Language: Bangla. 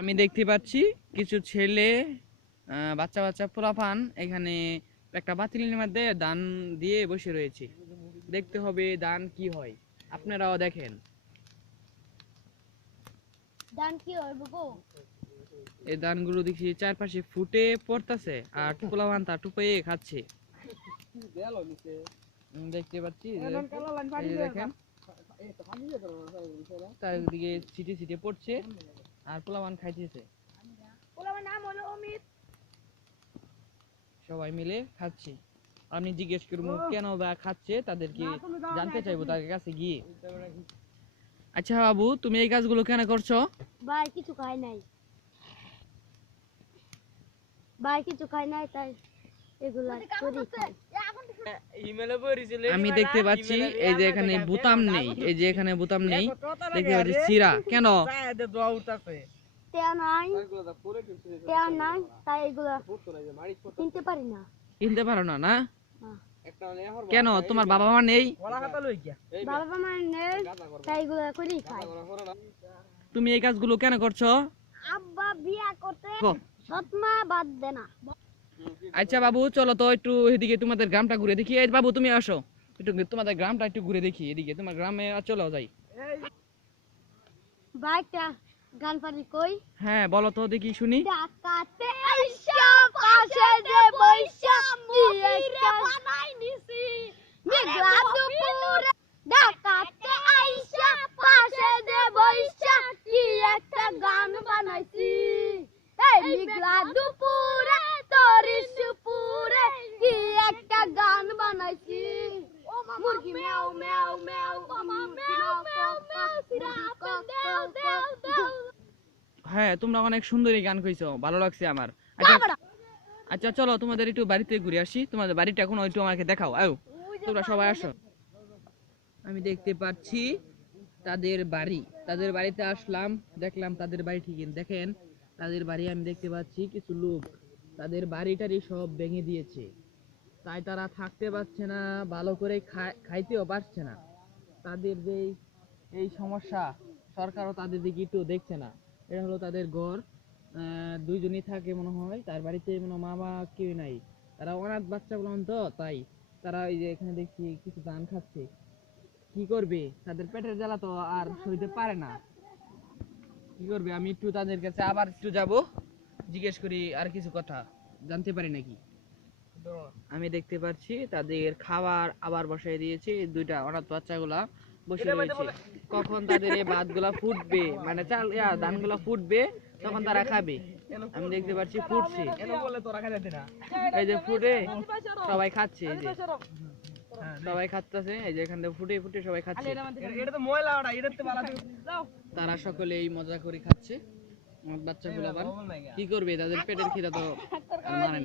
আমি দেখতে পাচ্ছি কিছু ছেলে বাচ্চা বাচ্চা পোলাপান এখানে একটা বাতিলের মধ্যে দান দিয়ে বসে রয়েছে। দেখতে হবে দান কি হয়। আপনারাও দেখেন। দান কি এই দানগুলো দেখি চারপাশে ফুটে পড়তেছে আর পোলাপান তা টুপে খাচ্ছে। দেখতে পাচ্ছি দেখেন। চারিদিকে ছিটে ছিটে পড়ছে। আর পোলাপান খাইতেছে। পোলাপান নাম হলো অমিত। সবাই মিলে খাচ্ছি। আমি জিজ্ঞেস করব কেন বা খাচ্ছে? তাদেরকে জানতে চাইব তাদের কাছে গিয়ে। আচ্ছা বাবু তুমি এই কাজগুলো কেন করছ? ভাই কিছু খাই নাই। ভাই কিছু খাই নাই তাই। আমি দেখতে পাচ্ছি এই যে এখানে বোতাম নেই এই যে এখানে বোতাম নেই দেখতে পাচ্ছি সিরা কেন? তেয়া নাই। তেয়া নাই তাই এগুলা কিনতে পারি না। কিনতে পারো না। কেন তোমার বাবা মা নেই? বাবা মা নেই তাই করি খাই। তুমি এই কাজগুলো কেন করছ? আব্বা বিয়া করতে। সৎমা বাদ দে না। আচ্ছা বাবু চলো তো একটু এদিকে তোমাদের গ্রামটা ঘুরে দেখি। এই বাবু তুমি আসো। একটু তোমাদের গ্রামটা একটু ঘুরে দেখি এদিকে। তোমার গ্রামে চলো যাই। বাইকটা গান পারি কই? হ্যাঁ বলো তো দেখি শুনি। ডাকাতে আইসা পাশে যে বৈশা বানাই নিছি। মেঘলা দুপুরে ডাকাতে আইসা পাশে যে বৈশা কি একটা গান বানাইছি। এই মেঘলা দুপুরে হ্যাঁ তোমরা অনেক সুন্দরী গান কইছো ভালো লাগছে আমার। আচ্ছা আচ্ছা চলো তোমাদের একটু বাড়িতে ঘুরে আসি। তোমাদের বাড়িটা এখন একটু আমাকে দেখাও আও তোমরা সবাই আসো। আমি দেখতে পাচ্ছি তাদের বাড়ি। তাদের বাড়িতে আসলাম দেখলাম তাদের বাড়ি ঠিকই দেখেন তাদের বাড়ি আমি দেখতে পাচ্ছি কিছু লোক। তাদের বাড়িটারি সব ভেঙে দিয়েছে। তাই তারা থাকতে পারছে না ভালো করে খা- খাইতেও পারছে না। তাদের যে এই- এই সমস্যা সরকারও তাদের দিকে একটু দেখছে না। এটা হলো তাদের ঘর। দুইজনই থাকে মনে হয়। তার বাড়িতে মনে মা বা কেউ নাই। তারা অনাথ বাচ্চা বলুন তো তাই তারা এই যে এখানে দেখছি কিছু ধান খাচ্ছে। কি করবে? তাদের পেটের জ্বালা তো আর সইতে পারে না। কি করবে? আমি একটু তাদের কাছে আবার একটু যাব। জিজ্ঞেস করি আর কিছু কথা? জানতে পারি নাকি? আমি দেখতে পাচ্ছি তাদের খাবার আবার বসাই দিয়েছে। দুইটা অনাথ বাচ্চাগুলা বসে রয়েছে। কখন তাদের এই ভাতগুলা ফুটবে? মানে চাল ইয়া ধানগুলা ফুটবে তখন তারা খাবে। আমি দেখতে পাচ্ছি ফুটছে। এই যে ফুটে সবাই খাচ্ছে এই যে। সবাই খাচ্ছে এই যে এখান থেকে ফুটে ফুটে সবাই খাচ্ছে। তারা সকলে এই মজা করে খাচ্ছে। আমার বাচ্চাগুলো আবার কি করবে? তাদের পেটের খিদা তো মানে